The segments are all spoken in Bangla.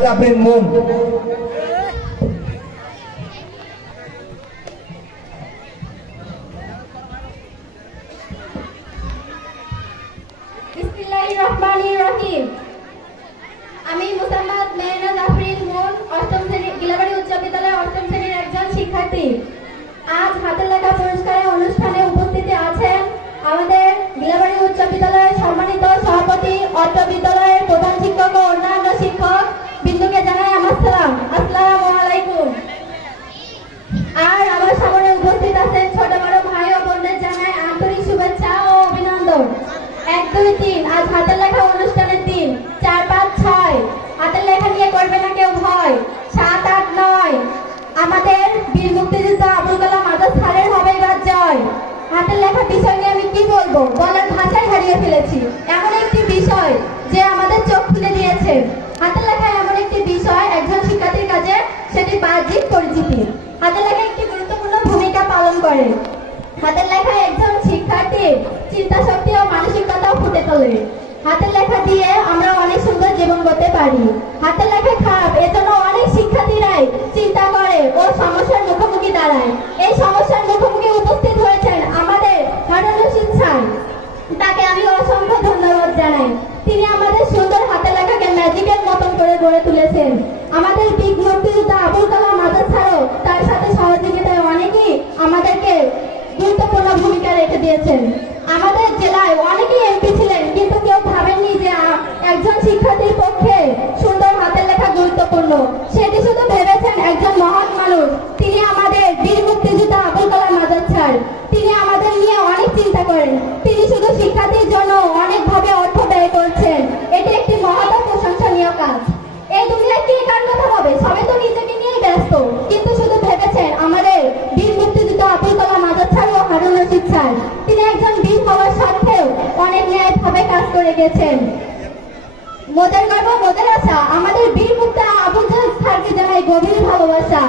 মেহনাত আফরিন মুন। বিসমিল্লাহিররহমানিররহিম। আমি মুসাম্মাদ মেহনাত আফরিন মুন, অষ্টম শ্রেণী, গিলাবাড়ি উচ্চ বিদ্যালয়ের অষ্টম শ্রেণীর একজন শিক্ষার্থী। আজ হাতের লেখা পুরস্কারের অনুষ্ঠানে উপস্থিত আছেন আমাদের গিলাবাড়ি উচ্চ বিদ্যালয়ের সম্মানিত সভাপতি, অত্র বিদ্যালয়ের প্রধান শিক্ষক ও অন্যান্য শিক্ষক বিন্দুকে জানাই আমার সালাম। আসসালামু আলাইকুম। আর আমার সামনে উপস্থিত আছেন ছোট বড় ভাই ও বোনদের জানাই আন্তরিক শুভেচ্ছা ও অভিনন্দন। 1, 2, 3 আজ হাতের লেখা অনুষ্ঠানের দিন। 4, 5, 6 হাতের লেখা নিয়ে করবে না কেউ ভয়। 7, 8, 9 আমাদের বীর মুক্তিযোদ্ধা আবুল কালাম আজাদ স্যারের হবে এবার জয়। হাতের লেখা বিষয় নিয়ে আমি কি বলবো, বলার ভাষাই হারিয়ে ফেলেছি। এমন একটি বিষয় যে আমাদের চোখ খুলে দিয়েছে। হাতের লেখা এমন একটি বিষয়, একজন শিক্ষার্থীর কাছে সেটি বাহ্যিক পরিচিতি। হাতের লেখা একটি গুরুত্বপূর্ণ ভূমিকা পালন করে। হাতের লেখা একজন শিক্ষার্থীর চিন্তা শক্তি ও মানসিকতাও ফুটে তোলে। হাতের লেখা দিয়ে আমরা অনেক সুন্দর জীবন গড়তে পারি। হাতের লেখা খারাপ, এজন্য অনেক শিক্ষার্থীরাই চিন্তা করে ও সমস্যার মুখোমুখি দাঁড়ায়। এই সমস্যার মুখোমুখি উপস্থিত হয়েছেন আমাদের হারুন রশিদ স্যার। তাকে আমি অসংখ্য ধন্যবাদ জানাই। তিনি আমাদের সুন্দর হাতের লেখাকে ম্যাজিকের মতন করে গড়ে তুলেছেন। আমাদের বীর মুক্তিযোদ্ধা আবুল কালাম আজাদ স্যারও তার সাথে সহযোগিতায় অনেকেই আমাদেরকে গুরুত্বপূর্ণ ভূমিকা রেখে দিয়েছেন। আমাদের জেলায় অনেকেই এমপি ছিলেন, কিন্তু কেউ ভাবেননি যে একজন শিক্ষার্থীর পক্ষে সুন্দর হাতের লেখা গুরুত্বপূর্ণ। সেটি শুধু ভেবেছেন একজন মহান মানুষ, তিনি আমাদের বীর মুক্তিযোদ্ধা আবুল কালাম আজাদ স্যার। তিনি আমাদের নিয়ে অনেক চিন্তা করেন। তিনি শুধু শিক্ষার্থীর জন্য অনেকভাবে অর্থ ব্যয় করছেন। এটি একটি মহৎ প্রশংসনীয় কাজ। এই দুনিয়ায় কে কার কথা হবে, সবাই তো নিজেকে নিয়েই ব্যস্ত, কিন্তু শুধু ভেবেছেন আমাদের বীর মুক্তিযোদ্ধা আবুল কালাম আজাদ স্যার ও হারুন রশিদ স্যার। তিনি একজন বীর হওয়ার সাথেও অনেক ন্যায়ভাবে কাজ করে গেছেন। মোদের গর্ব মোদের আশা, আমাদের বীর মুক্তা আবুল কালাম স্যারকে জানাই গভীর ভালোবাসা।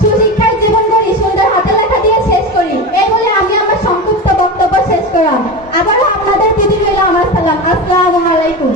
সুশিক্ষায় জীবন গড়ি, সুন্দর হাতের লেখা দিয়ে শেষ করি। এই বলে আমি আমার সংক্ষিপ্ত বক্তব্য শেষ করলাম। আবারও আপনাদের প্রতি রইল আমার সালাম। আসসালামু আলাইকুম।